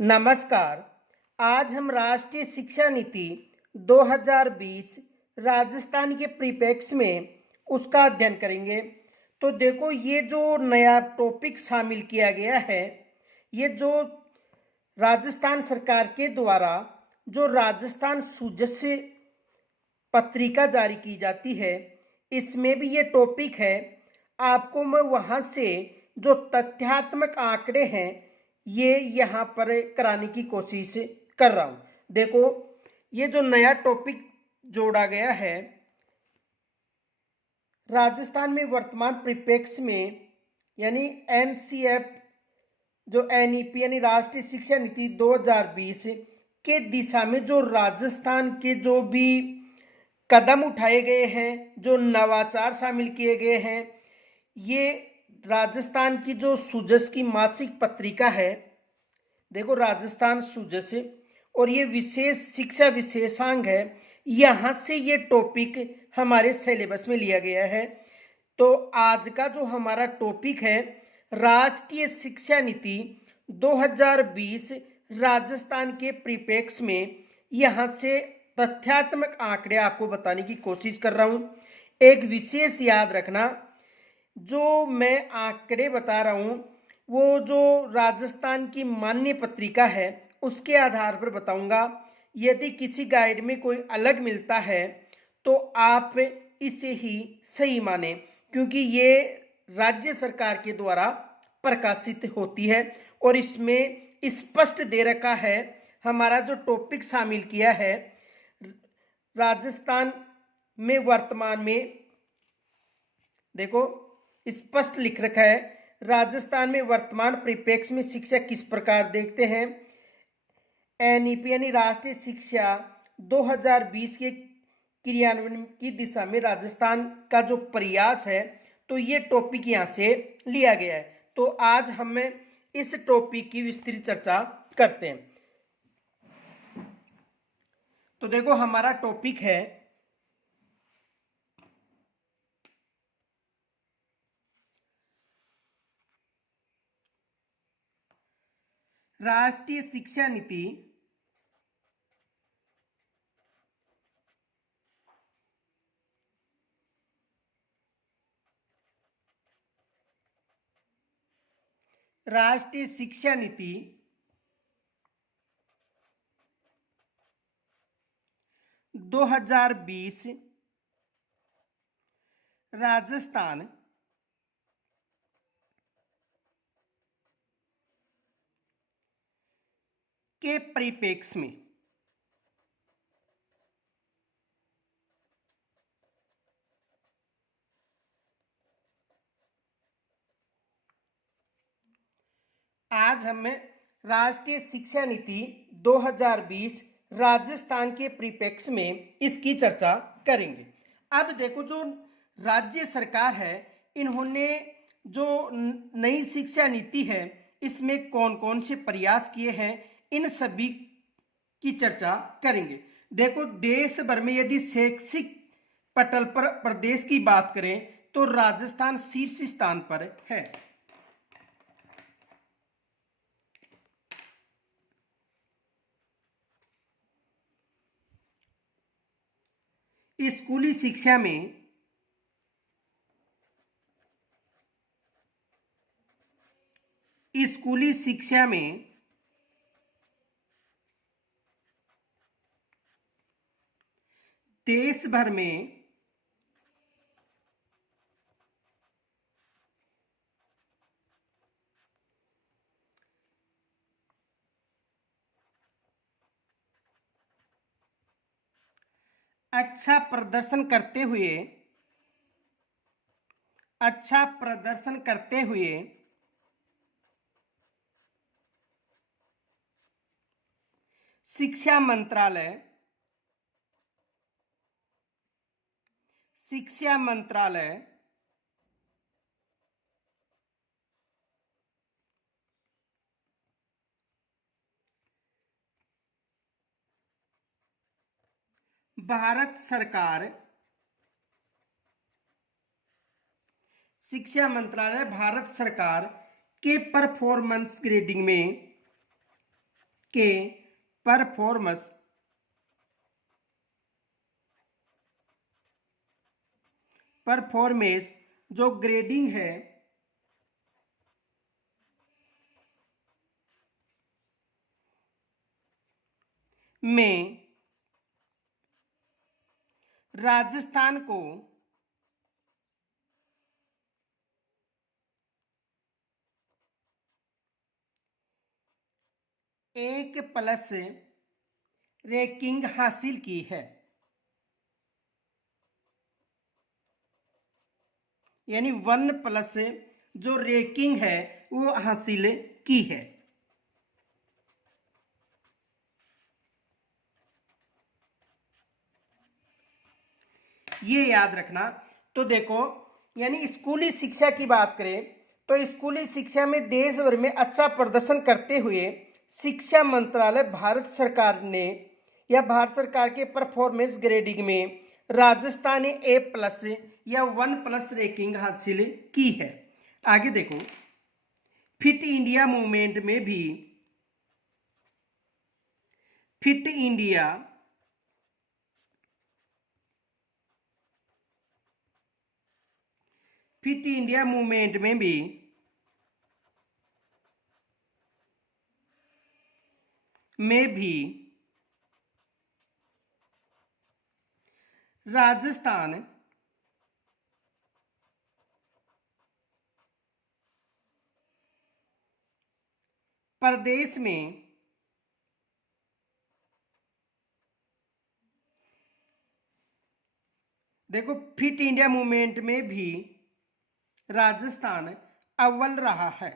नमस्कार। आज हम राष्ट्रीय शिक्षा नीति 2020 राजस्थान के परिप्रेक्ष्य में उसका अध्ययन करेंगे। तो देखो, ये जो नया टॉपिक शामिल किया गया है, ये जो राजस्थान सरकार के द्वारा जो राजस्थान सुजस्य पत्रिका जारी की जाती है, इसमें भी ये टॉपिक है। आपको मैं वहाँ से जो तथ्यात्मक आंकड़े हैं ये यहाँ पर कराने की कोशिश कर रहा हूँ। देखो, ये जो नया टॉपिक जोड़ा गया है, राजस्थान में वर्तमान परिप्रेक्ष्य में यानी एनसीएफ जो एनईपी यानी राष्ट्रीय शिक्षा नीति 2020 के दिशा में जो राजस्थान के जो भी कदम उठाए गए हैं, जो नवाचार शामिल किए गए हैं, ये राजस्थान की जो सुजस की मासिक पत्रिका है, देखो राजस्थान सुजस, और ये विशेष शिक्षा विशेषांक है, यहाँ से ये टॉपिक हमारे सिलेबस में लिया गया है। तो आज का जो हमारा टॉपिक है, राष्ट्रीय शिक्षा नीति 2020 राजस्थान के परिप्रेक्ष्य में, यहाँ से तथ्यात्मक आंकड़े आपको बताने की कोशिश कर रहा हूँ। एक विशेष याद रखना, जो मैं आंकड़े बता रहा हूँ वो जो राजस्थान की मान्य पत्रिका है उसके आधार पर बताऊंगा। यदि किसी गाइड में कोई अलग मिलता है तो आप इसे ही सही माने, क्योंकि ये राज्य सरकार के द्वारा प्रकाशित होती है और इसमें स्पष्ट दे रखा है। हमारा जो टॉपिक शामिल किया है, राजस्थान में वर्तमान में, देखो स्पष्ट लिख रखा है, राजस्थान में वर्तमान परिप्रेक्ष्य में शिक्षा किस प्रकार देखते हैं। एनईपी यानी राष्ट्रीय शिक्षा 2020 के क्रियान्वयन की दिशा में राजस्थान का जो प्रयास है, तो ये टॉपिक यहाँ से लिया गया है। तो आज हम इस टॉपिक की विस्तृत चर्चा करते हैं। तो देखो, हमारा टॉपिक है राष्ट्रीय शिक्षा नीति 2020 राजस्थान के परिप्रेक्ष्य में आज हम राष्ट्रीय शिक्षा नीति 2020 राजस्थान के परिप्रेक्ष्य में इसकी चर्चा करेंगे। अब देखो, जो राज्य सरकार है, इन्होंने जो नई शिक्षा नीति है इसमें कौन कौन से प्रयास किए हैं, इन सभी की चर्चा करेंगे। देखो, देश भर में यदि शैक्षिक पटल पर प्रदेश की बात करें तो राजस्थान शीर्ष स्थान पर है। स्कूली शिक्षा में देश भर में अच्छा प्रदर्शन करते हुए शिक्षा मंत्रालय भारत सरकार शिक्षा मंत्रालय भारत सरकार के परफॉर्मेंस ग्रेडिंग में के परफॉर्मेंस जो ग्रेडिंग है में राजस्थान को +1 रैंकिंग हासिल की है, यानी 1+ जो रैंकिंग है वो हासिल की है। ये याद रखना। तो देखो, यानी स्कूली शिक्षा की बात करें तो स्कूली शिक्षा में देश भर में अच्छा प्रदर्शन करते हुए शिक्षा मंत्रालय भारत सरकार ने या भारत सरकार के परफॉर्मेंस ग्रेडिंग में राजस्थान ने A+ या 1+ रैंकिंग हासिल की है। आगे देखो, फिट इंडिया मूवमेंट में भी फिट इंडिया मूवमेंट में भी राजस्थान प्रदेश में देखो, फिट इंडिया मूवमेंट में भी राजस्थान अव्वल रहा है।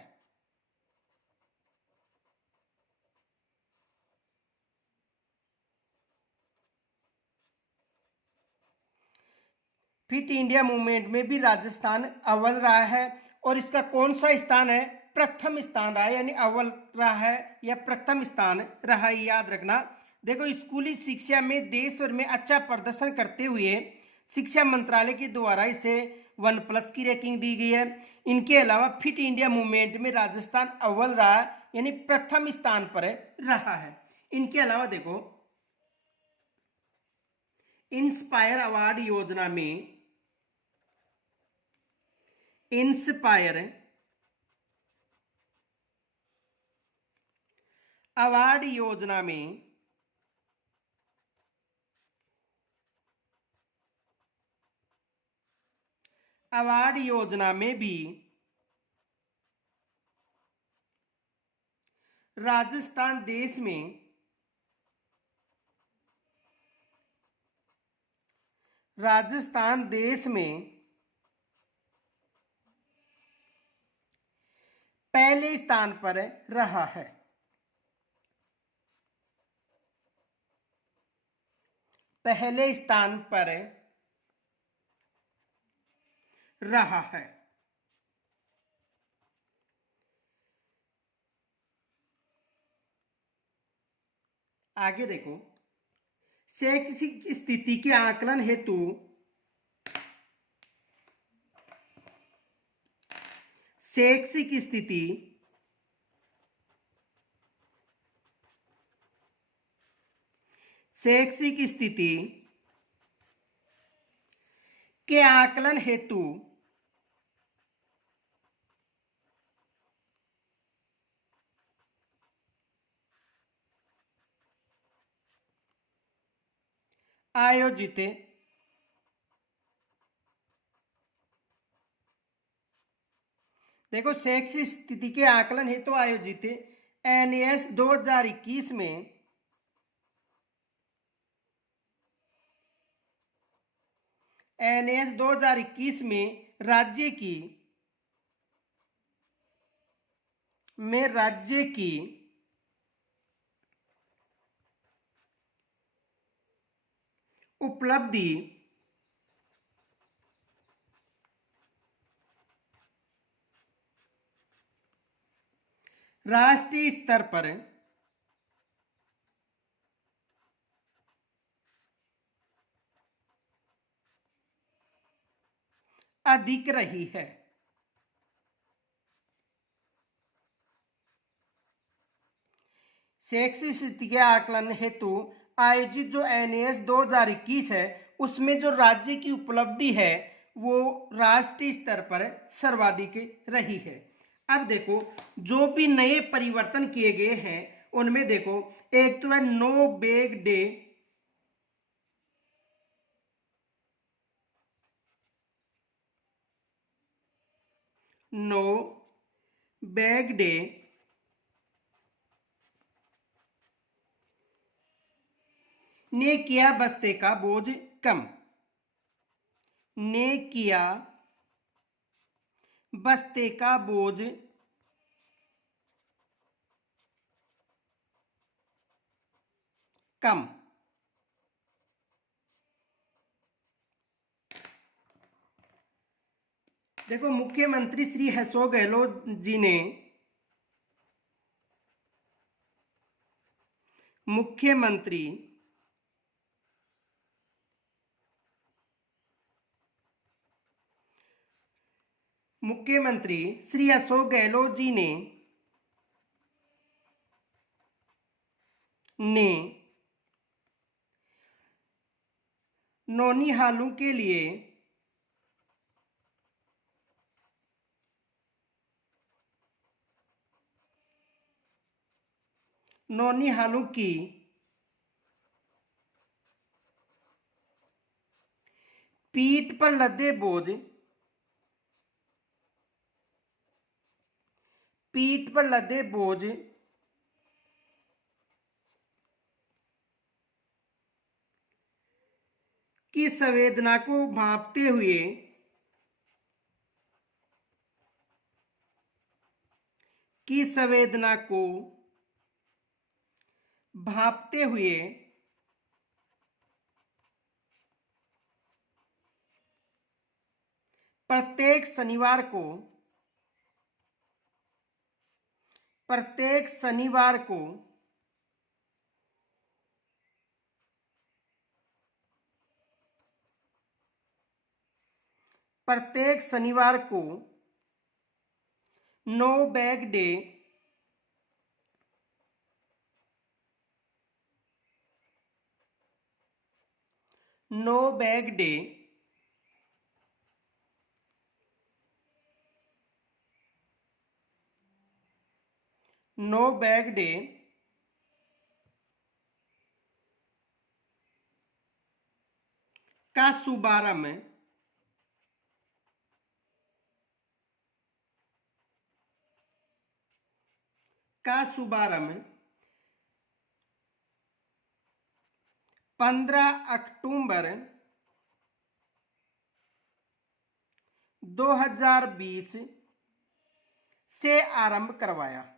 फिट इंडिया मूवमेंट में भी राजस्थान अव्वल रहा है। और इसका कौन सा स्थान है? प्रथम स्थान रहा है, यानी अव्वल रहा है या प्रथम स्थान रहा है, याद रखना। देखो, स्कूली शिक्षा में देश भर में अच्छा प्रदर्शन करते हुए शिक्षा मंत्रालय के द्वारा इसे 1+ की रैंकिंग दी गई है। इनके अलावा फिट इंडिया मूवमेंट में राजस्थान अव्वल रहा है, यानी प्रथम स्थान पर रहा है। इनके अलावा देखो, इंस्पायर अवार्ड योजना में इंस्पायर अवार्ड योजना में भी राजस्थान देश में पहले स्थान पर रहा है। पहले स्थान पर रहा है। आगे देखो, शैक्षिक स्थिति के आकलन हेतु शैक्षिक स्थिति के आकलन हेतु आयोजित देखो, शैक्षिक स्थिति के आकलन हेतु आयोजित NAS 2021 में राज्य की उपलब्धि राष्ट्रीय स्तर पर अधिक रही है। शैक्षिक स्थिति के आकलन हेतु आयोजित जो NAS 2021 है उसमें जो राज्य की उपलब्धि है वो राष्ट्रीय स्तर पर सर्वाधिक रही है। अब देखो जो भी नए परिवर्तन किए गए हैं उनमें देखो एक तो है no bag day, no bag day ने किया बस्ते का बोझ कम, ने किया बस्ते का बोझ कम। देखो मुख्यमंत्री श्री अशोक गहलोत जी ने मुख्यमंत्री श्री अशोक गहलोत जी ने नौनिहालों के लिए नौनिहालों की पीठ पर लदे बोझ, पीठ पर लदे बोझ की संवेदना को भांपते हुए प्रत्येक शनिवार को नो बैग डे का शुभारंभ 15 अक्टूबर 2020 से आरंभ करवाया।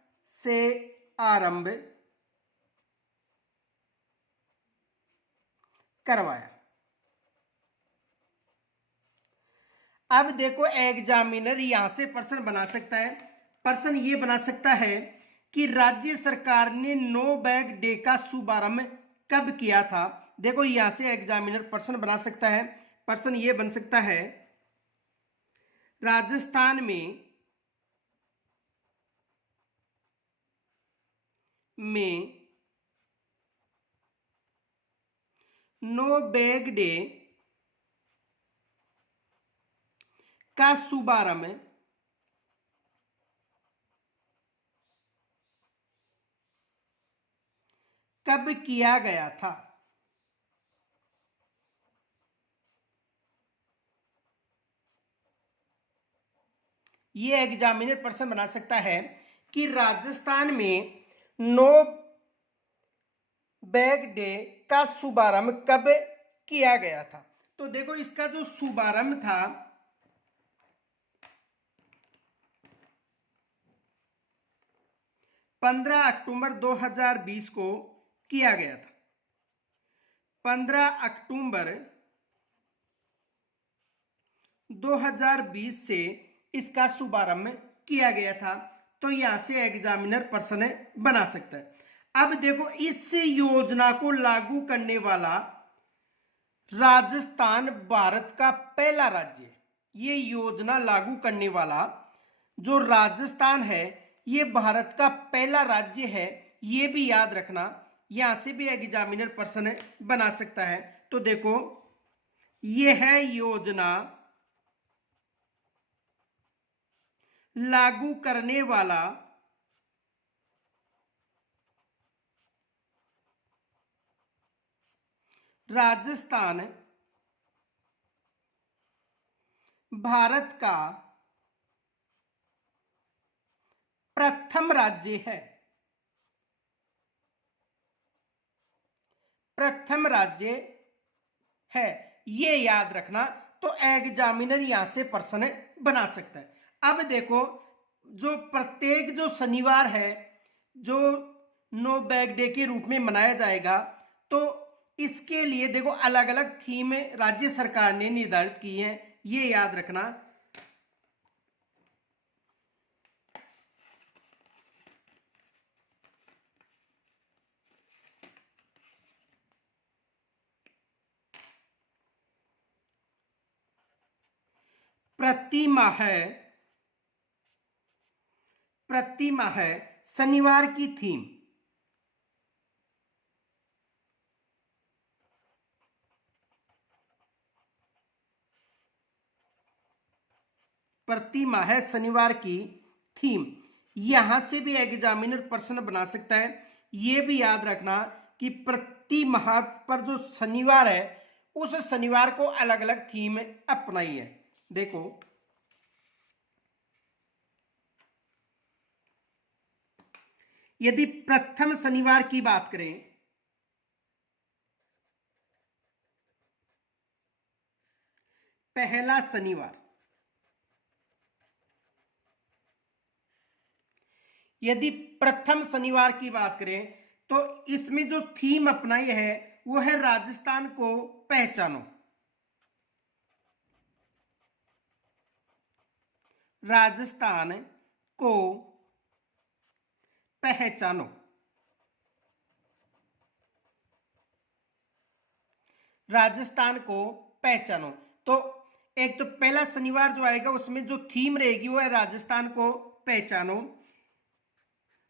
अब देखो एग्जामिनर यहां से प्रश्न बना सकता है। प्रश्न ये बना सकता है कि राज्य सरकार ने नो बैग डे का शुभारंभ कब किया था। देखो यहां से एग्जामिनर प्रश्न बना सकता है। प्रश्न ये बन सकता है राजस्थान में नो बैग डे का शुभारंभ कब किया गया था। ये एग्जामिनर प्रश्न बना सकता है कि राजस्थान में नो बैग डे का शुभारंभ कब किया गया था। तो देखो इसका जो शुभारंभ था 15 अक्टूबर 2020 को किया गया था। 15 अक्टूबर 2020 से इसका शुभारंभ किया गया था। तो यहां से एग्जामिनर प्रश्न बना सकता है। अब देखो इस योजना को लागू करने वाला राजस्थान भारत का पहला राज्य, ये योजना लागू करने वाला जो राजस्थान है ये भारत का पहला राज्य है। ये भी याद रखना, यहां से भी एग्जामिनर प्रश्न बना सकता है। तो देखो, ये है योजना लागू करने वाला राजस्थान भारत का प्रथम राज्य है। प्रथम राज्य है, ये याद रखना। तो एग्जामिनर यहां से प्रश्न बना सकता है। अब देखो, जो प्रत्येक जो शनिवार है जो नो बैग डे के रूप में मनाया जाएगा, तो इसके लिए देखो अलग अलग थीम राज्य सरकार ने निर्धारित की है, ये याद रखना। प्रति माह शनिवार की थीम, प्रति माह शनिवार की थीम, यहां से भी एग्जामिनर प्रश्न बना सकता है। ये भी याद रखना कि प्रति माह पर जो शनिवार है, उस शनिवार को अलग अलग थीम अपनाई है। देखो, यदि प्रथम शनिवार की बात करें, पहला शनिवार, यदि प्रथम शनिवार की बात करें तो इसमें जो थीम अपनाई है वो है राजस्थान को पहचानो। राजस्थान को पहचानो। राजस्थान को पहचानो। तो एक तो पहला शनिवार जो आएगा उसमें जो थीम रहेगी वो है राजस्थान को पहचानो।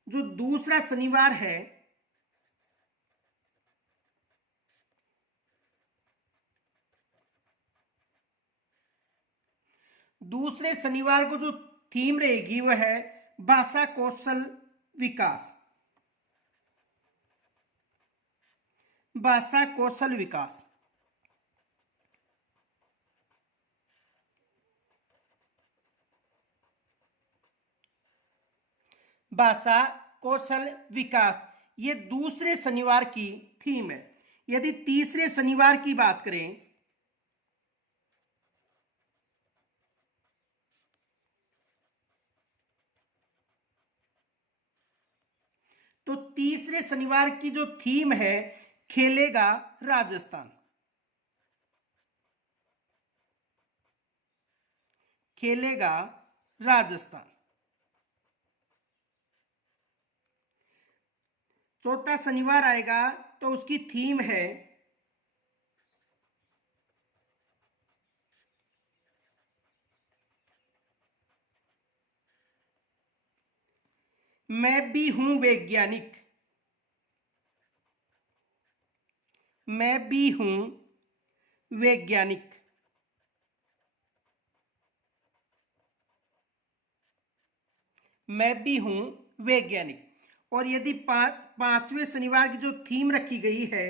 जो दूसरा शनिवार है, दूसरे शनिवार को जो थीम रहेगी वह है भाषा कौशल विकास। भाषा कौशल विकास। भाषा कौशल विकास, ये दूसरे शनिवार की थीम है। यदि तीसरे शनिवार की बात करें तो तीसरे शनिवार की जो थीम है खेलेगा राजस्थान। खेलेगा राजस्थान। चौथा शनिवार आएगा तो उसकी थीम है मैं भी हूं वैज्ञानिक। मैं भी हूं वैज्ञानिक। मैं भी हूं वैज्ञानिक। और यदि पांचवें शनिवार की जो थीम रखी गई है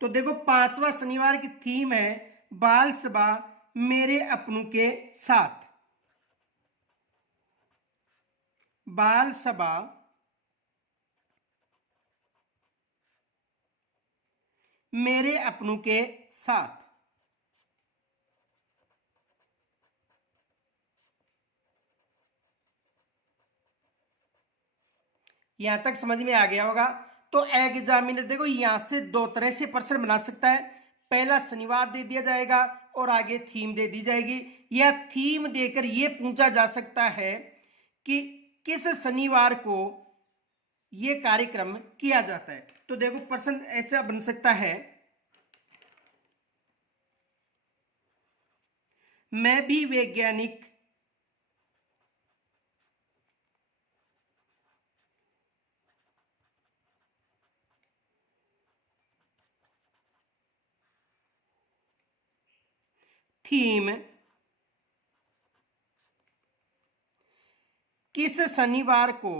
तो देखो, पांचवा शनिवार की थीम है बाल सभा मेरे अपनों के साथ। बाल सभा मेरे अपनों के साथ। यहां तक समझ में आ गया होगा। तो एग्जामिनर देखो यहां से दो तरह से प्रश्न बना सकता है। पहला शनिवार दे दिया जाएगा और आगे थीम दे दी जाएगी, या थीम देकर यह पूछा जा सकता है कि किस शनिवार को यह कार्यक्रम किया जाता है। तो देखो प्रश्न ऐसा बन सकता है मैं भी वैज्ञानिक थीम किस शनिवार को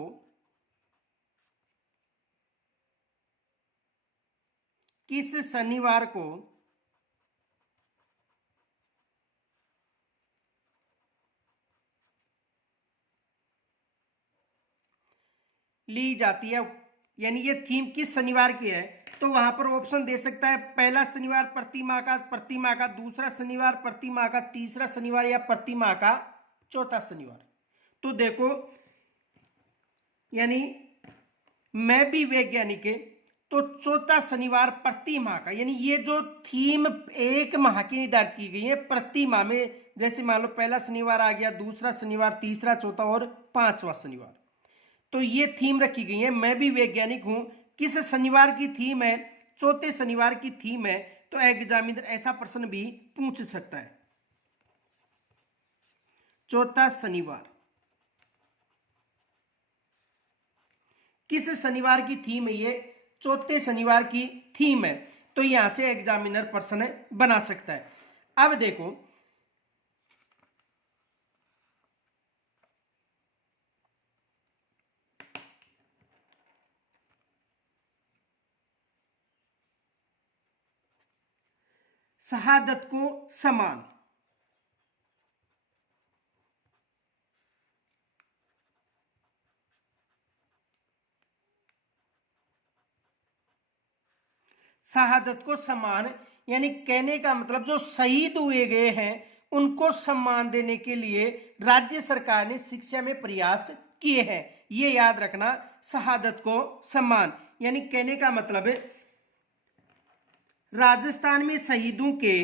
ली जाती है, यानी ये थीम किस शनिवार की है। तो वहां पर ऑप्शन दे सकता है, पहला शनिवार प्रति माह का, दूसरा शनिवार प्रति माह का, तीसरा शनिवार या प्रति माह का चौथा शनिवार। तो देखो, यानी मैं भी वैज्ञानिक है, तो चौथा शनिवार प्रति माह का, यानी ये जो थीम एक माह की निर्धारित की गई है प्रति माह में, जैसे मान लो पहला शनिवार आ गया, दूसरा शनिवार, तीसरा, चौथा और पांचवा शनिवार, तो ये थीम रखी गई है। मैं भी वैज्ञानिक हूं, किस शनिवार की थीम है, चौथे शनिवार की थीम है। तो एग्जामिनर ऐसा प्रश्न भी पूछ सकता है, चौथा शनिवार किस शनिवार की थीम है, ये चौथे शनिवार की थीम है। तो यहां से एग्जामिनर प्रश्न बना सकता है। अब देखो, शहादत को सम्मान, शहादत को सम्मान, यानी कहने का मतलब जो शहीद हुए गए हैं उनको सम्मान देने के लिए राज्य सरकार ने शिक्षा में प्रयास किए हैं, ये याद रखना। शहादत को सम्मान, यानी कहने का मतलब है राजस्थान में शहीदों के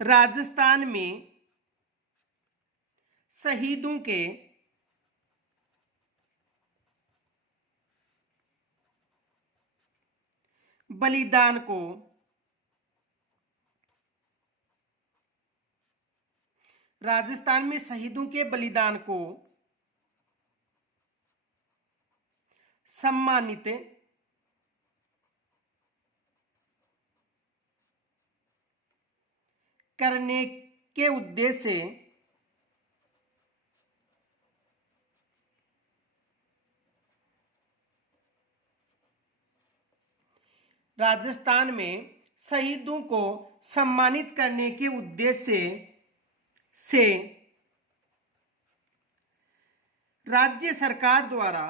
राजस्थान में शहीदों के बलिदान को राजस्थान में शहीदों के बलिदान को सम्मानित करने के उद्देश्य से राजस्थान में शहीदों को सम्मानित करने के उद्देश्य से राज्य सरकार द्वारा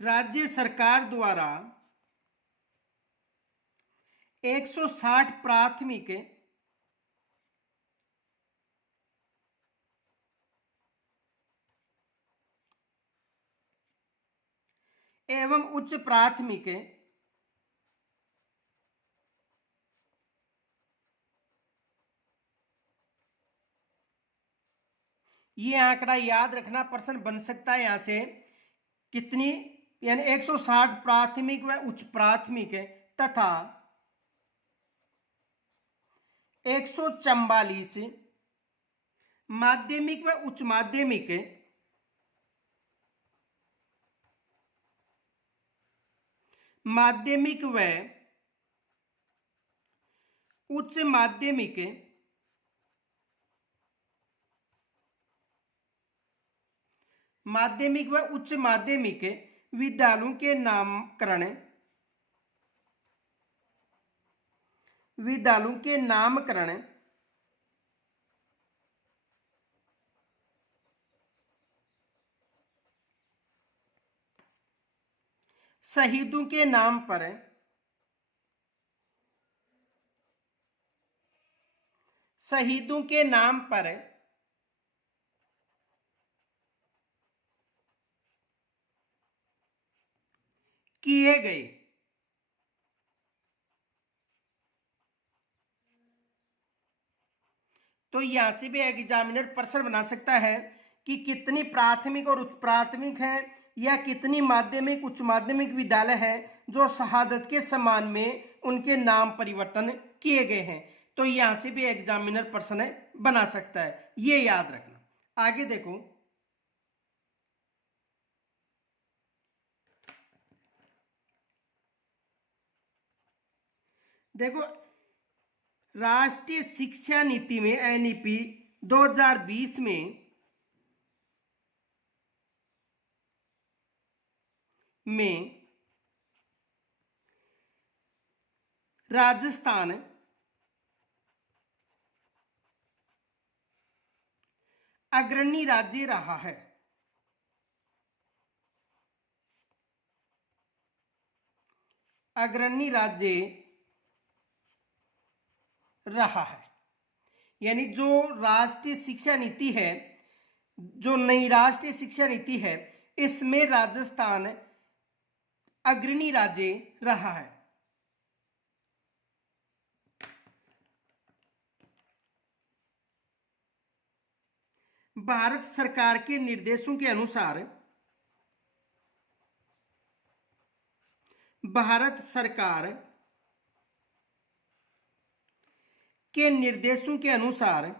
राज्य सरकार द्वारा 160 प्राथमिक एवं उच्च प्राथमिक ये आंकड़ा याद रखना, प्रश्न बन सकता है यहां से। कितनी, यानी 160 प्राथमिक व उच्च प्राथमिक तथा 144 माध्यमिक व उच्च माध्यमिक माध्यमिक व उच्च माध्यमिक माध्यमिक व उच्च माध्यमिक विद्यालयों के नामकरण शहीदों के नाम पर किए गए। तो यहां से भी एग्जामिनर प्रश्न बना सकता है कि कितनी प्राथमिक और उच्च प्राथमिक है या कितनी माध्यमिक उच्च माध्यमिक विद्यालय हैं जो शहादत के सम्मान में उनके नाम परिवर्तन किए गए हैं। तो यहां से भी एग्जामिनर प्रश्न बना सकता है, ये याद रखना। आगे देखो, देखो राष्ट्रीय शिक्षा नीति में एनईपी 2020 में राजस्थान अग्रणी राज्य रहा है। अग्रणी राज्य रहा है, यानी जो राष्ट्रीय शिक्षा नीति है, जो नई राष्ट्रीय शिक्षा नीति है, इसमें राजस्थान अग्रणी राज्य रहा है। भारत सरकार के निर्देशों के अनुसार, भारत सरकार के निर्देशों के अनुसार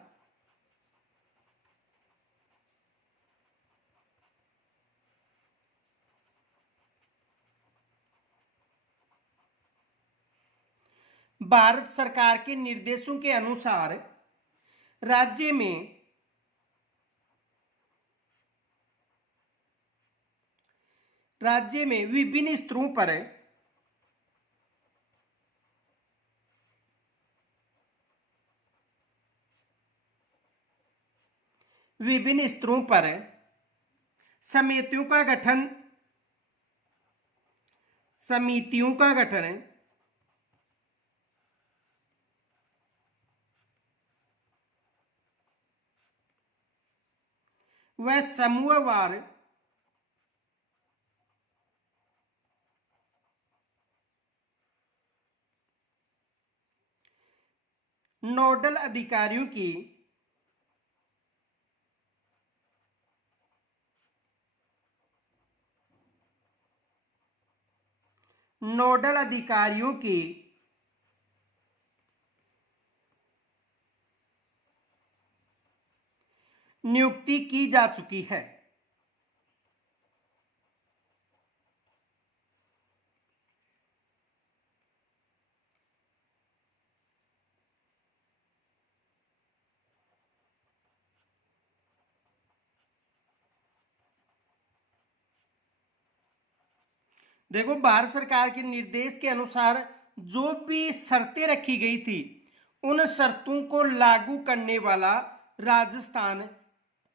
भारत सरकार के निर्देशों के अनुसार राज्य में विभिन्न स्तरों पर समितियों का गठन व समूहवार नोडल अधिकारियों की नियुक्ति की जा चुकी है। देखो, भारत सरकार के निर्देश के अनुसार जो भी शर्तें रखी गई थी, उन शर्तों को लागू करने वाला राजस्थान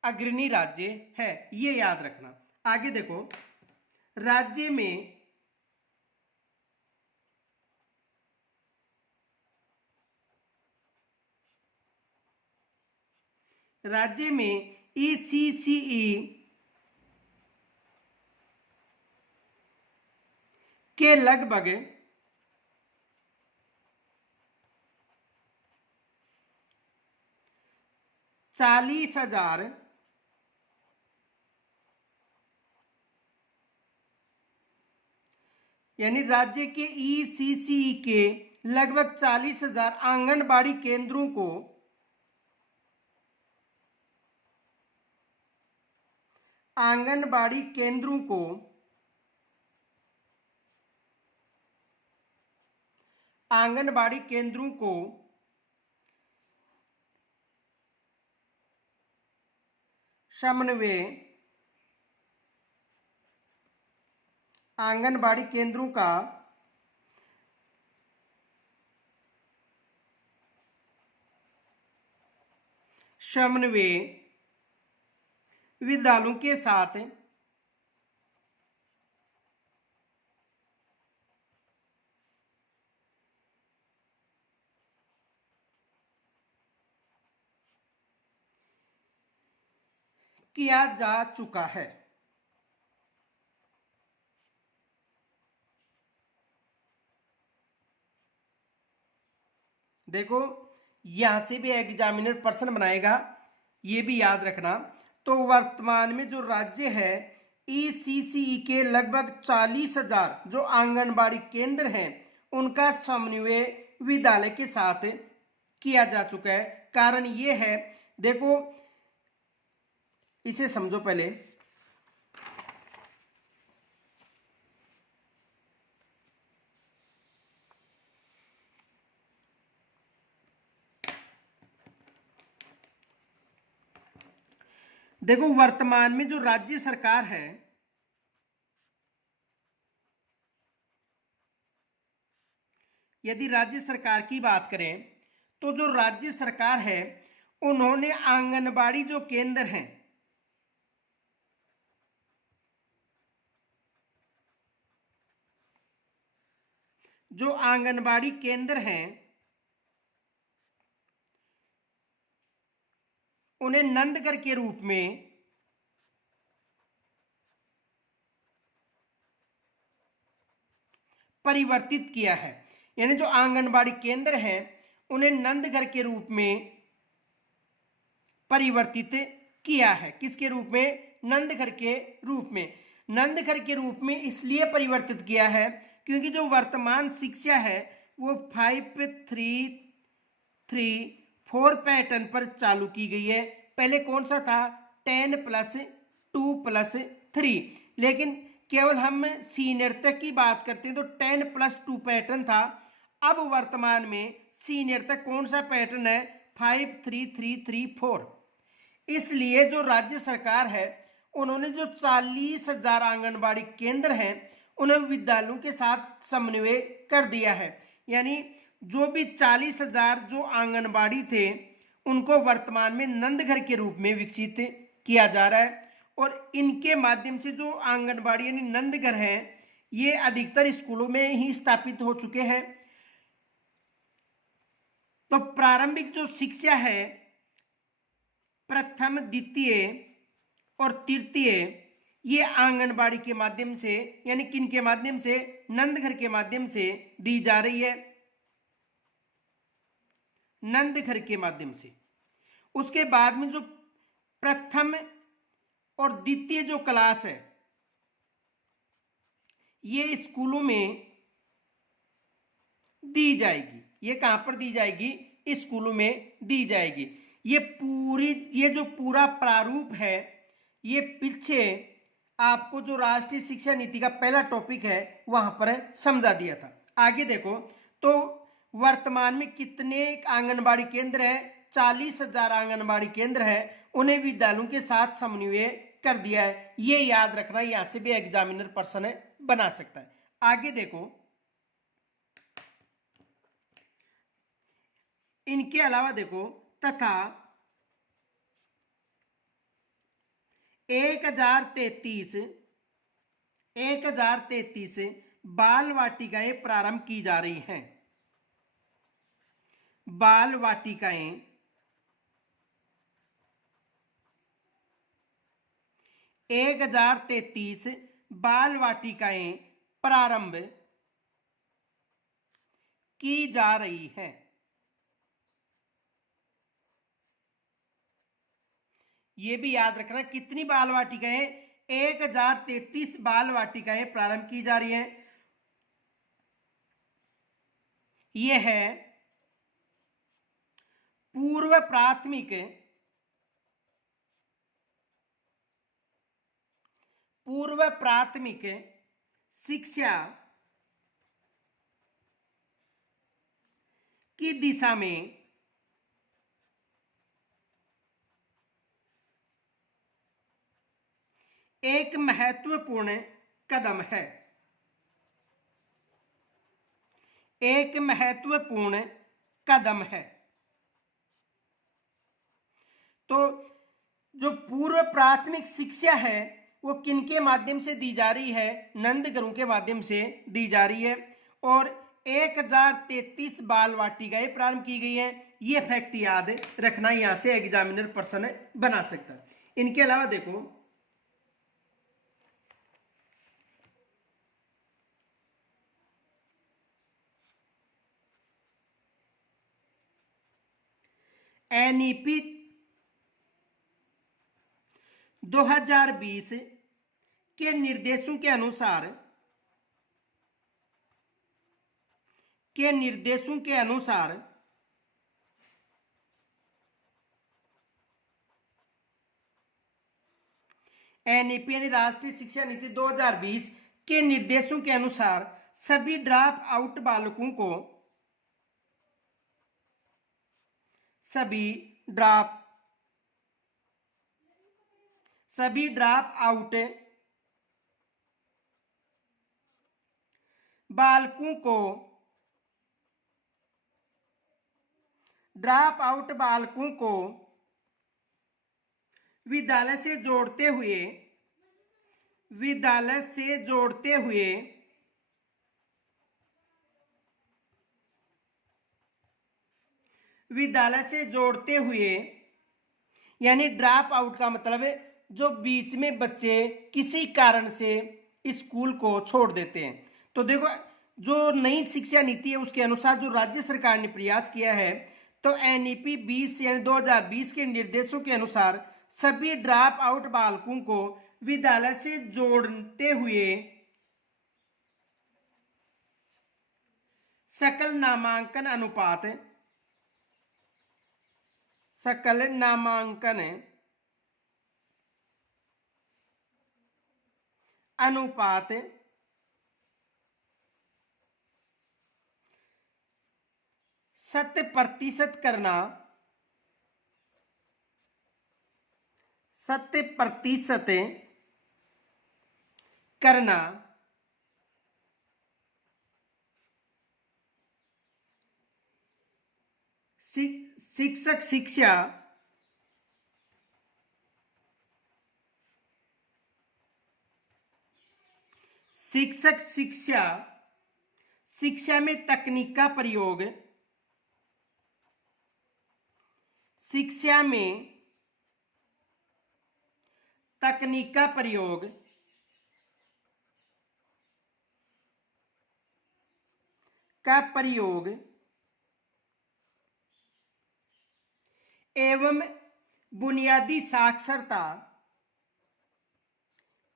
अग्रणी राज्य है, ये याद रखना। आगे देखो, राज्य में ईसीसीई के लगभग 40,000 यानी राज्य के ईसीसीई के लगभग 40,000 आंगनबाड़ी केंद्रों को समन्वय आंगनबाड़ी केंद्रों का समन्वय विद्यालयों के साथ किया जा चुका है। देखो, यहां से भी एग्जामिनर प्रश्न बनाएगा, ये भी याद रखना। तो वर्तमान में जो राज्य है ईसीसीई के लगभग 40,000 जो आंगनबाड़ी केंद्र हैं उनका समन्वय विद्यालय के साथ किया जा चुका है। कारण ये है, देखो इसे समझो पहले। देखो वर्तमान में जो राज्य सरकार है, यदि राज्य सरकार की बात करें तो जो राज्य सरकार है उन्होंने आंगनबाड़ी जो केंद्र हैं, जो आंगनबाड़ी केंद्र हैं उन्हें नंदघर के रूप में परिवर्तित किया है। यानी जो आंगनबाड़ी केंद्र हैं उन्हें नंदघर के रूप में परिवर्तित किया है। किसके रूप में? नंदघर के रूप में। नंदघर के रूप में इसलिए परिवर्तित किया है क्योंकि जो वर्तमान शिक्षा है वो 5-3-3-4 पैटर्न पर चालू की गई है। पहले कौन सा था? 10+2+3। लेकिन केवल हम सीनियर तक की बात करते हैं तो 10+2 पैटर्न था। अब वर्तमान में सीनियर तक कौन सा पैटर्न है? 5-3-3-3-4। इसलिए जो राज्य सरकार है उन्होंने जो 40,000 आंगनबाड़ी केंद्र हैं उन्हें विद्यालयों के साथ समन्वय कर दिया है। यानी जो भी 40,000 जो आंगनबाड़ी थे उनको वर्तमान में नंदघर के रूप में विकसित किया जा रहा है। और इनके माध्यम से जो आंगनबाड़ी यानी नंदघर हैं ये अधिकतर स्कूलों में ही स्थापित हो चुके हैं। तो प्रारंभिक जो शिक्षा है प्रथम, द्वितीय और तृतीय ये आंगनबाड़ी के माध्यम से यानी किन के माध्यम से? नंदघर के माध्यम से दी जा रही है। नंदघर के माध्यम से। उसके बाद में जो प्रथम और द्वितीय जो क्लास है ये स्कूलों में दी जाएगी। ये कहां पर दी जाएगी? स्कूलों में दी जाएगी। ये जो पूरा प्रारूप है ये पीछे आपको जो राष्ट्रीय शिक्षा नीति का पहला टॉपिक है वहां पर समझा दिया था। आगे देखो तो वर्तमान में कितने आंगनबाड़ी केंद्र हैं? 40,000 आंगनबाड़ी केंद्र हैं। उन्हें विद्यालयों के साथ समन्वय कर दिया है। ये याद रखना, यहां से भी एग्जामिनर पर्सन बना सकता है। आगे देखो, इनके अलावा देखो तथा 1033 बाल वाटिकाएं प्रारंभ की जा रही हैं। बाल वाटिकाएं 1033 बाल वाटिकाएं प्रारंभ की जा रही हैं। ये भी याद रखना कितनी बाल वाटिकाएं? 1033 बाल वाटिकाएं प्रारंभ की जा रही हैं। ये है पूर्व प्राथमिक शिक्षा की दिशा में एक महत्वपूर्ण कदम है। एक महत्वपूर्ण कदम है। तो जो पूर्व प्राथमिक शिक्षा है वो किनके माध्यम से दी जा रही है? नंदघरों के माध्यम से दी जा रही है। और 1033 बाल वाटिकाएं प्रारंभ की गई हैं। ये फैक्ट याद रखना, यहां से एग्जामिनर पर्सन बना सकता है। इनके अलावा देखो NEP 2020 के निर्देशों के अनुसार एनईपी यानी राष्ट्रीय शिक्षा नीति 2020 के निर्देशों के अनुसार सभी ड्रॉप आउट बालकों को सभी ड्रॉप आउट बालकों को विद्यालय से जोड़ते हुए यानी ड्रॉप आउट का मतलब है जो बीच में बच्चे किसी कारण से स्कूल को छोड़ देते हैं। तो देखो जो नई शिक्षा नीति है उसके अनुसार जो राज्य सरकार ने प्रयास किया है, तो एनईपी 20 यानी 2020 के निर्देशों के अनुसार सभी ड्रॉप आउट बालकों को विद्यालय से जोड़ते हुए सकल नामांकन अनुपात 100% करना 100% करना शिक्षक शिक्षा में तकनीक का प्रयोग एवं बुनियादी साक्षरता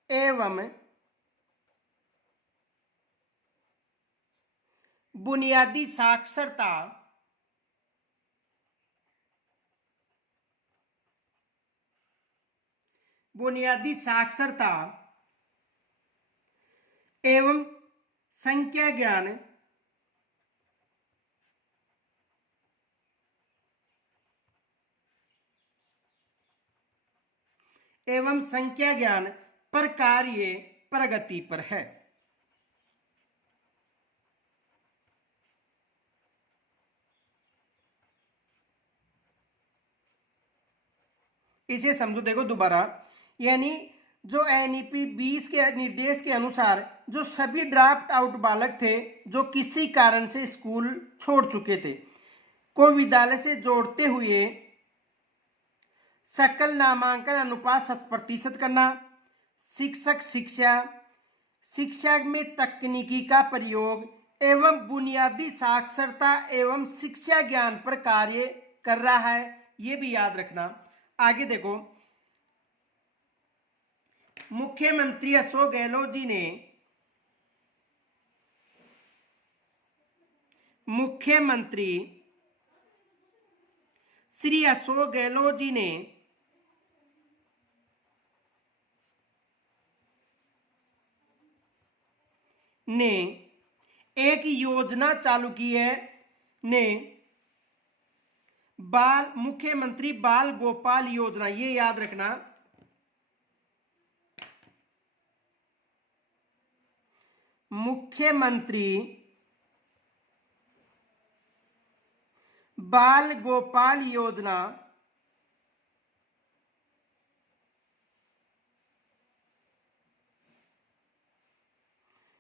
एवं संख्या ज्ञान पर कार्य प्रगति पर है। इसे समझो, देखो दोबारा, यानी जो एनईपी 20 के निर्देश के अनुसार जो सभी ड्रॉप आउट बालक थे जो किसी कारण से स्कूल छोड़ चुके थे को विद्यालय से जोड़ते हुए सकल नामांकन अनुपात 100% करना, शिक्षा में तकनीकी का प्रयोग एवं बुनियादी साक्षरता एवं शिक्षा ज्ञान पर कार्य कर रहा है, ये भी याद रखना। आगे देखो, मुख्यमंत्री अशोक गहलोत जी ने एक योजना चालू की है मुख्यमंत्री बाल गोपाल योजना, ये याद रखना। मुख्यमंत्री बाल गोपाल योजना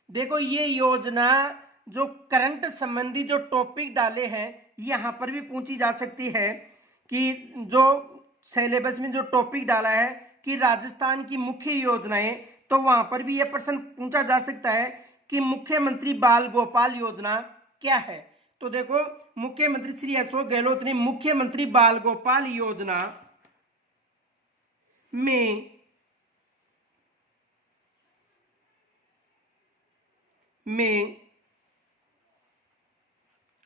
देखो, ये योजना जो करंट संबंधी जो टॉपिक डाले हैं यहां पर भी पूछी जा सकती है कि जो सिलेबस में जो टॉपिक डाला है कि राजस्थान की मुख्य योजनाएं, तो वहां पर भी यह प्रश्न पूछा जा सकता है कि मुख्यमंत्री बाल गोपाल योजना क्या है। तो देखो, मुख्यमंत्री श्री अशोक गहलोत ने मुख्यमंत्री बाल गोपाल योजना में में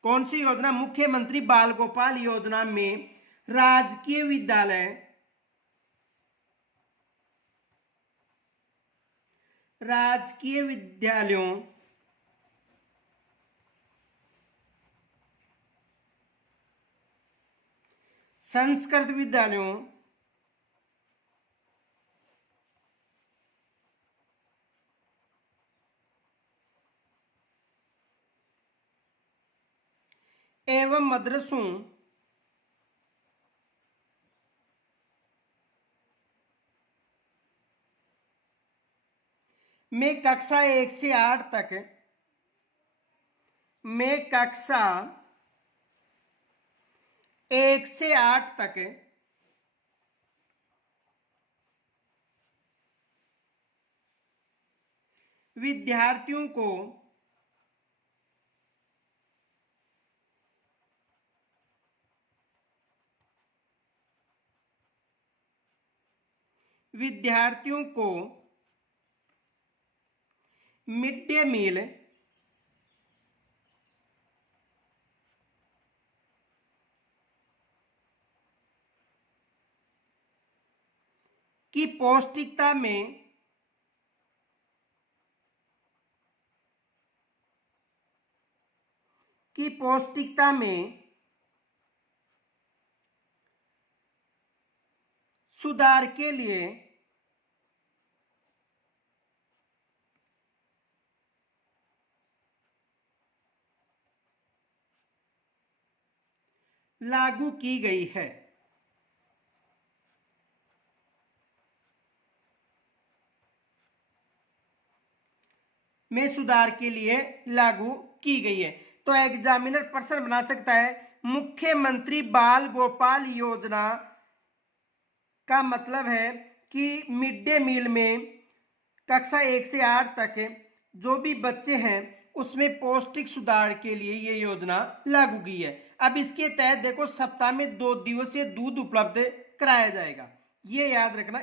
कौन सी योजना, मुख्यमंत्री बाल गोपाल योजना में राजकीय विद्यालयों संस्कृत विद्यालयों एवं मदरसों में कक्षा 1 से 8 तक विद्यार्थियों को मिड डे मील की पौष्टिकता में सुधार के लिए लागू की गई है। में सुधार के लिए लागू की गई है। तो एग्जामिनर प्रश्न बना सकता है, मुख्यमंत्री बाल गोपाल योजना का मतलब है कि मिड डे मील में कक्षा 1 से 8 तक जो भी बच्चे हैं उसमें पौष्टिक सुधार के लिए ये योजना लागू की है। अब इसके तहत देखो सप्ताह में 2 दिवसीय दूध उपलब्ध कराया जाएगा, ये याद रखना।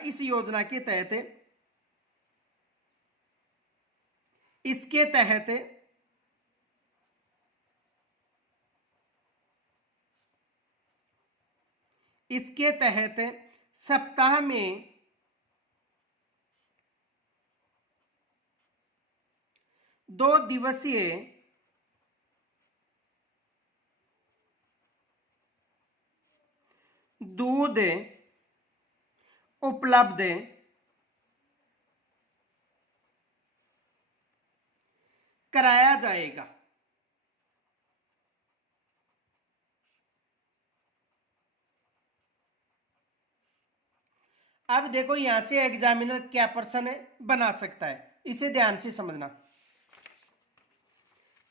इसके तहत सप्ताह में 2 दिवसीय दूध उपलब्ध कराया जाएगा। अब देखो यहां से एग्जामिनर क्या प्रश्न बना सकता है, इसे ध्यान से समझना।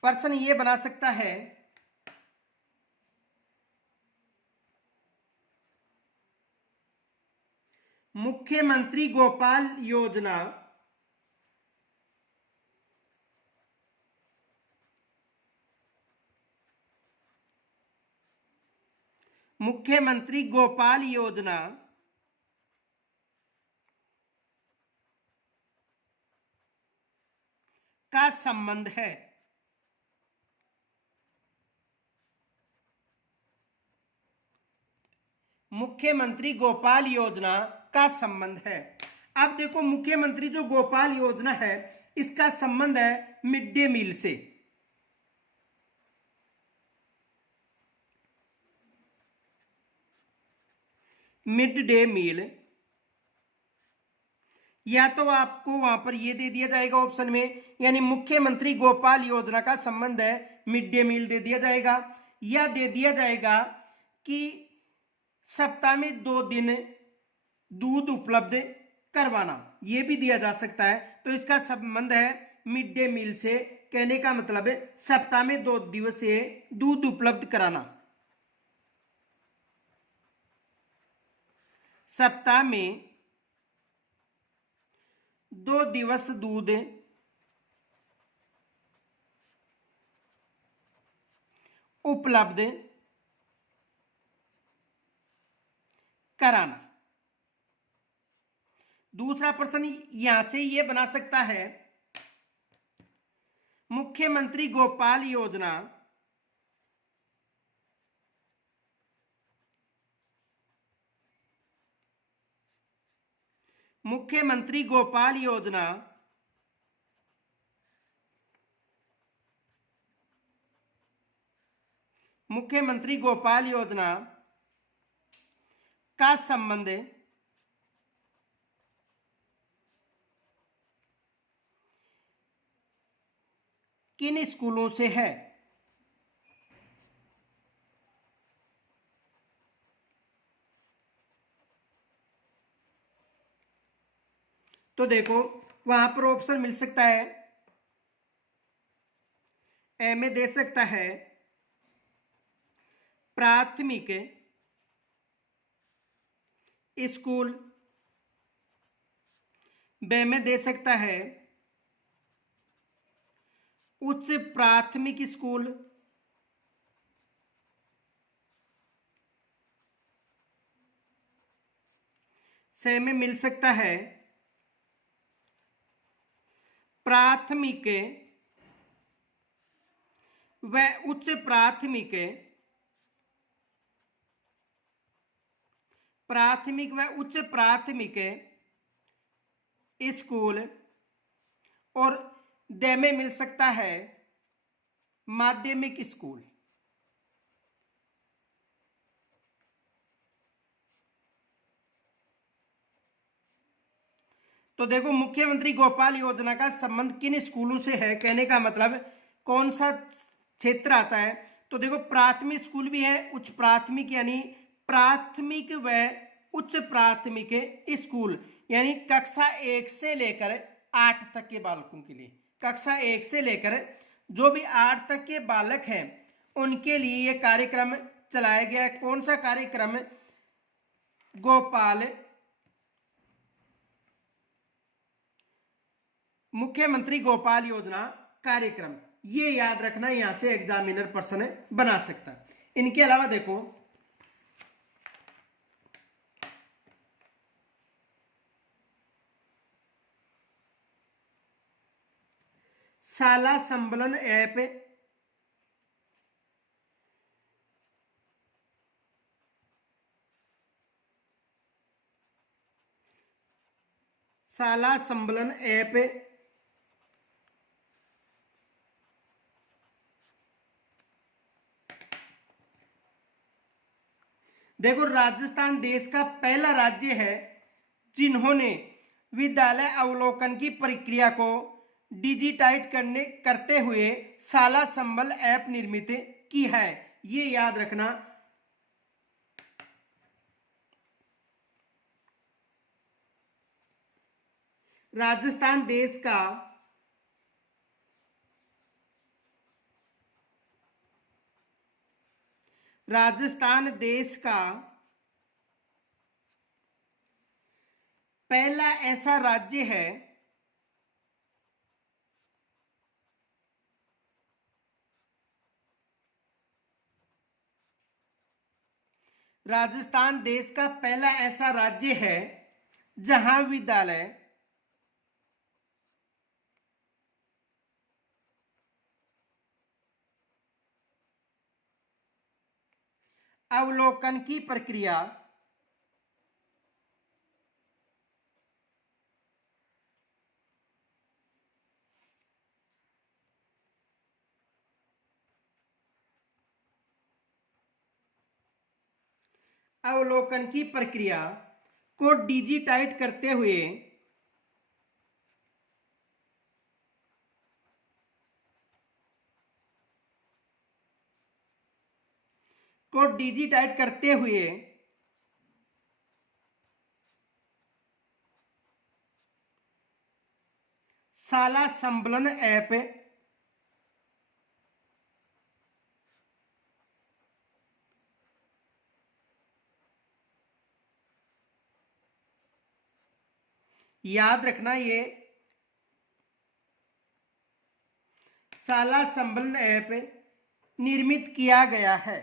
प्रश्न ये बना सकता है, मुख्यमंत्री गोपाल योजना का संबंध है। मुख्यमंत्री गोपाल योजना का संबंध है। अब देखो मुख्यमंत्री जो गोपाल योजना है इसका संबंध है मिड डे मील से। मिड डे मील या तो आपको वहां पर यह दे दिया जाएगा ऑप्शन में, यानी मुख्यमंत्री गोपाल योजना का संबंध है मिड डे मील दे दिया जाएगा, या दे दिया जाएगा कि सप्ताह में 2 दिन दूध उपलब्ध करवाना, यह भी दिया जा सकता है। तो इसका संबंध है मिड डे मील से, कहने का मतलब है सप्ताह में 2 दिवसीय दूध उपलब्ध कराना। सप्ताह में 2 दिवस दूध उपलब्ध कराना। दूसरा प्रश्न यहां से यह बना सकता है, मुख्यमंत्री गोपाल योजना मुख्यमंत्री गोपाल योजना मुख्यमंत्री गोपाल योजना का संबंध किन स्कूलों से है? तो देखो वहां पर ऑप्शन मिल सकता है, ए में दे सकता है प्राथमिक स्कूल, बे में दे सकता है उच्च प्राथमिक स्कूल, से में मिल सकता है प्राथमिक व उच्च प्राथमिक व उच्च प्राथमिक स्कूल, और दे में मिल सकता है माध्यमिक स्कूल। तो देखो मुख्यमंत्री गोपाल योजना का संबंध किन स्कूलों से है, कहने का मतलब कौन सा क्षेत्र आता है। तो देखो प्राथमिक स्कूल भी है, उच्च प्राथमिक यानी प्राथमिक व उच्च प्राथमिक स्कूल, यानी कक्षा 1 से लेकर 8 तक के बालकों के लिए, कक्षा 1 से लेकर जो भी 8 तक के बालक हैं उनके लिए यह कार्यक्रम चलाया गया है। कौन सा कार्यक्रम? गोपाल मुख्यमंत्री गोपाल योजना कार्यक्रम, ये याद रखना, यहां से एग्जामिनर प्रश्न बना सकता है। इनके अलावा देखो शाला संबलन ऐप, शाला संबलन ऐप देखो राजस्थान देश का पहला राज्य है जिन्होंने विद्यालय अवलोकन की प्रक्रिया को डिजिटाइज करते हुए शाला संबल ऐप निर्मित की है, ये याद रखना। राजस्थान देश का पहला ऐसा राज्य है राजस्थान देश का पहला ऐसा राज्य है जहां विद्यालय अवलोकन की प्रक्रिया को डिजिटाइज करते हुए शाला संबलन ऐप याद रखना, ये शाला संबलन ऐप निर्मित किया गया है,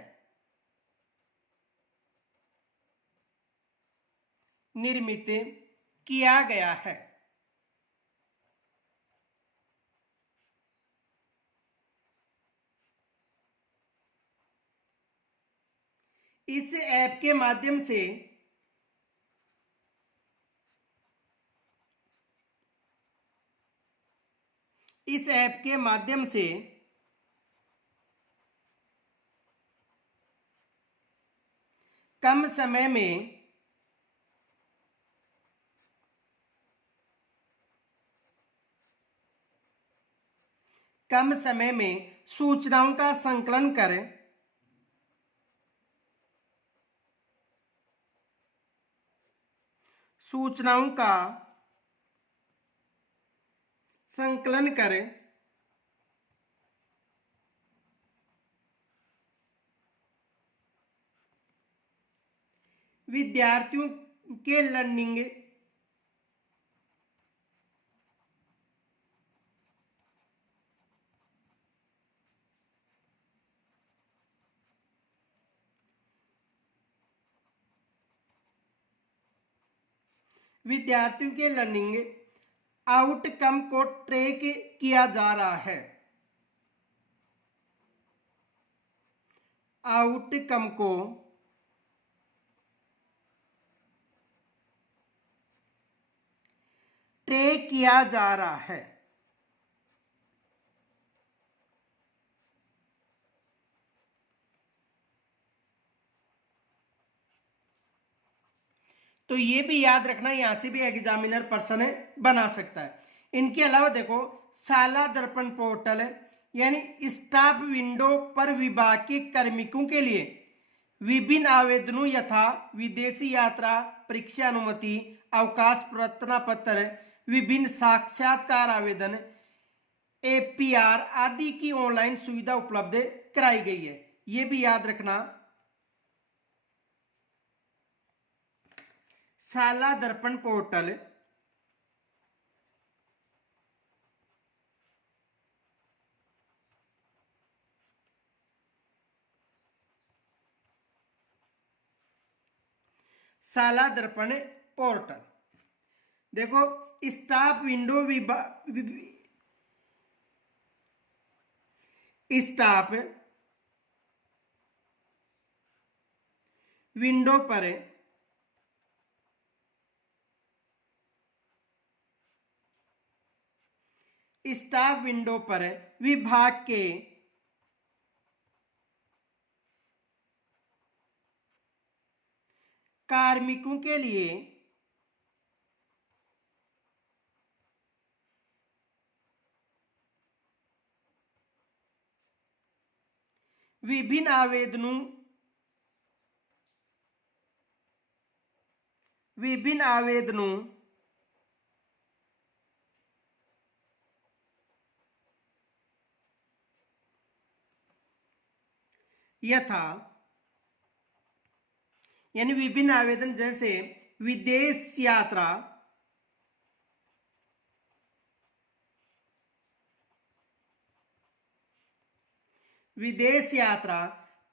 इस ऐप के माध्यम से कम समय में सूचनाओं का संकलन कर विद्यार्थियों के लर्निंग आउटकम को ट्रैक किया जा रहा है। आउटकम को ट्रैक किया जा रहा है। तो ये भी याद रखना, यहां से भी एग्जामिनर पर्सन बना सकता है। इनके अलावा देखो शाला दर्पण पोर्टल यानी स्टाफ विंडो पर विभाग के कार्मिकों के लिए विभिन्न आवेदनों यथा विदेशी यात्रा, परीक्षा अनुमति, अवकाश प्रार्थना पत्र, विभिन्न साक्षात्कार आवेदन, एपीआर आदि की ऑनलाइन सुविधा उपलब्ध कराई गई है। ये भी याद रखना। शाला दर्पण पोर्टल शाला दर्पण पोर्टल देखो स्टाफ विंडो पर विभाग के कार्मिकों के लिए विभिन्न आवेदनों यथा यानी विभिन्न आवेदन जैसे विदेश यात्रा,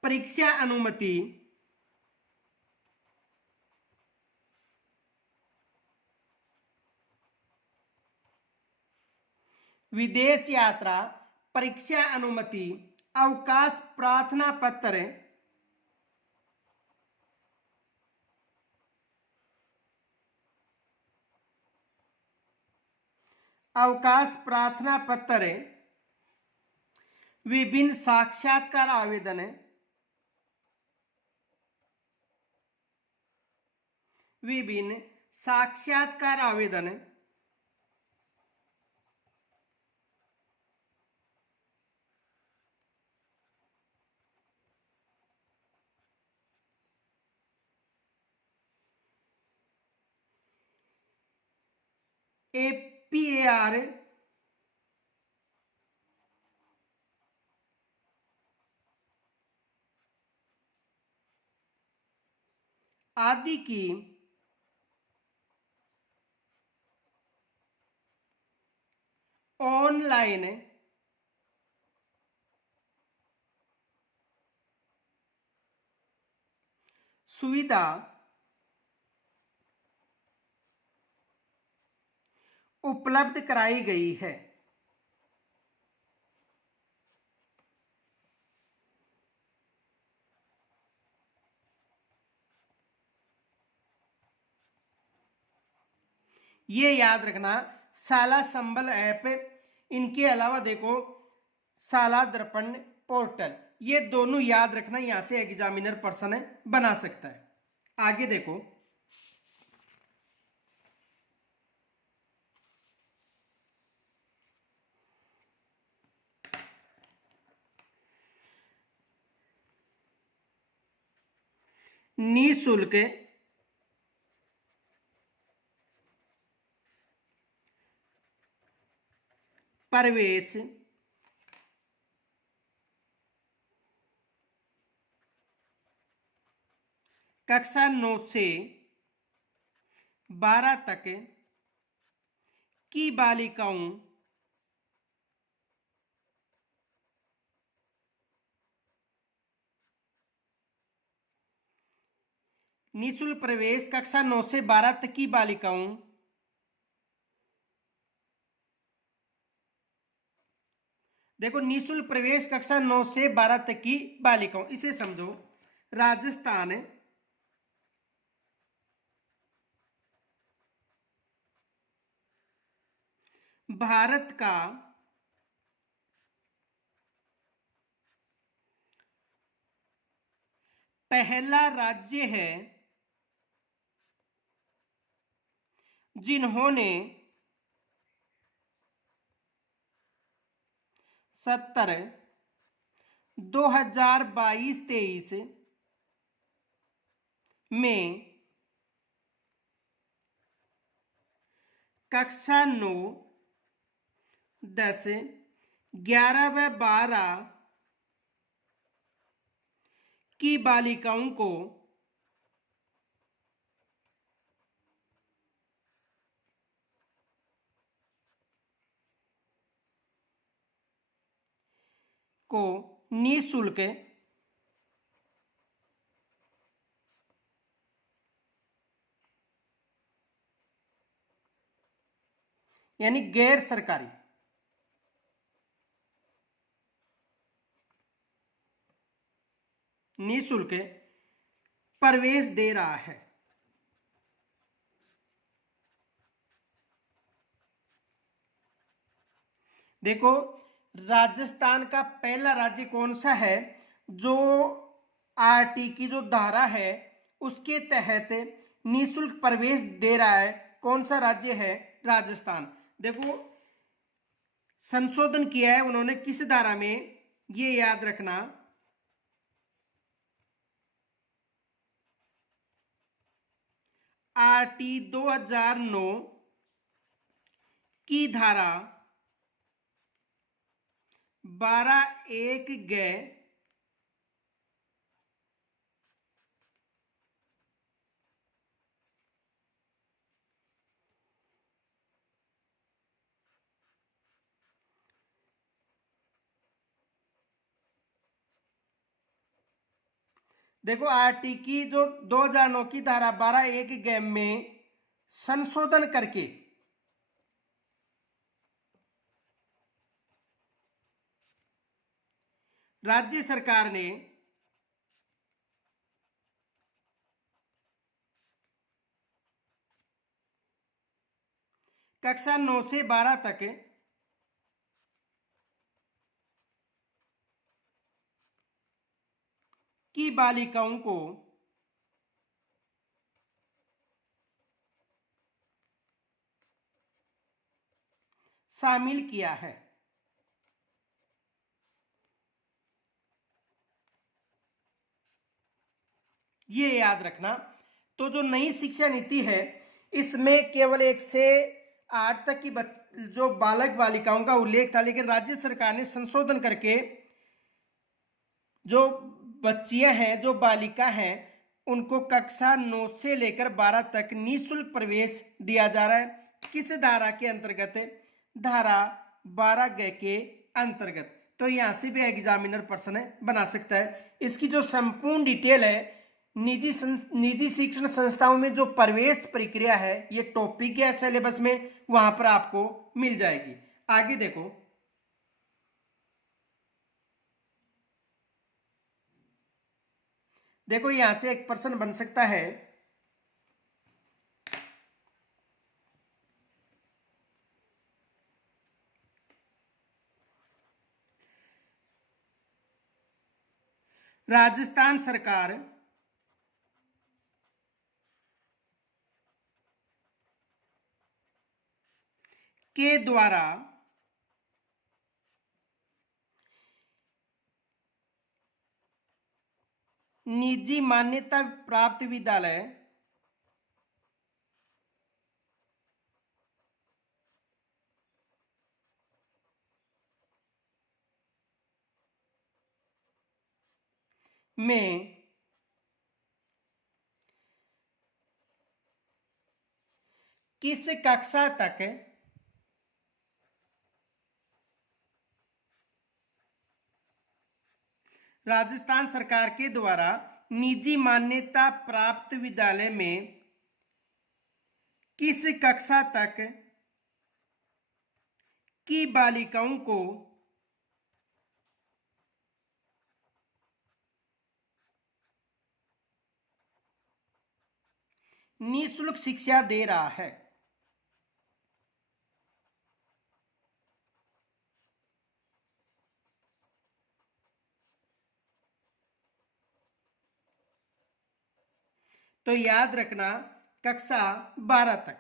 परीक्षा अनुमति, अवकाश प्रार्थना पत्र, विभिन्न साक्षात्कार आवेदन, एपीआर आदि की ऑनलाइन सुविधा उपलब्ध कराई गई है। ये याद रखना। शाला संबल ऐप, इनके अलावा देखो शाला दर्पण पोर्टल, ये दोनों याद रखना, यहां से एग्जामिनर पर्सन बना सकता है। आगे देखो, निःशुल्क प्रवेश कक्षा 9 से 12 तक की बालिकाओं निःशुल्क प्रवेश कक्षा 9 से 12 तक की बालिकाओं देखो निःशुल्क प्रवेश कक्षा 9 से 12 तक की बालिकाओं, इसे समझो। राजस्थान भारत का पहला राज्य है जिन्होंने 2022-23 में कक्षा 9, 10, 11 व 12 की बालिकाओं को निःशुल्क यानी गैर सरकारी निःशुल्क प्रवेश दे रहा है। देखो राजस्थान का पहला राज्य कौन सा है जो आरटी की जो धारा है उसके तहत निःशुल्क प्रवेश दे रहा है? कौन सा राज्य है? राजस्थान। देखो संशोधन किया है उन्होंने किस धारा में, ये याद रखना, आरटी 2009 की धारा 12(1)(ग) देखो आरटी की जो 2009 की धारा 12(1)(ग) में संशोधन करके राज्य सरकार ने कक्षा 9 से 12 तक की बालिकाओं को शामिल किया है। ये याद रखना। तो जो नई शिक्षा नीति है इसमें केवल 1 से 8 तक की जो बालक बालिकाओं का उल्लेख था, लेकिन राज्य सरकार ने संशोधन करके जो बच्चियां हैं, जो बालिका हैं, उनको कक्षा 9 से लेकर 12 तक निःशुल्क प्रवेश दिया जा रहा है। किस धारा के अंतर्गत? धारा 12(ग) के अंतर्गत। तो यहां से भी एग्जामिनर पर्सन बना सकता है। इसकी जो संपूर्ण डिटेल है, निजी शिक्षण संस्थाओं में जो प्रवेश प्रक्रिया है, ये टॉपिक है सिलेबस में, वहां पर आपको मिल जाएगी। आगे देखो, देखो यहां से एक प्रश्न बन सकता है, राजस्थान सरकार के द्वारा निजी मान्यता प्राप्त विद्यालय में किस कक्षा तक राजस्थान सरकार के द्वारा निजी मान्यता प्राप्त विद्यालय में किस कक्षा तक की बालिकाओं को निःशुल्क शिक्षा दे रहा है। तो याद रखना कक्षा 12 तक।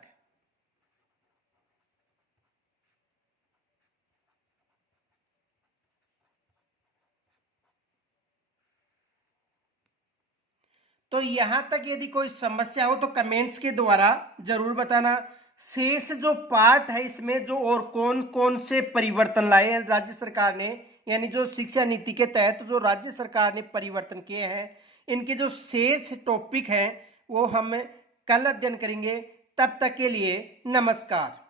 तो यहां तक यदि कोई समस्या हो तो कमेंट्स के द्वारा जरूर बताना। शेष जो पार्ट है इसमें जो और कौन कौन से परिवर्तन लाए हैं राज्य सरकार ने, यानी जो शिक्षा नीति के तहत जो राज्य सरकार ने परिवर्तन किए हैं, इनके जो शेष टॉपिक हैं वो हम कल अध्ययन करेंगे। तब तक के लिए नमस्कार।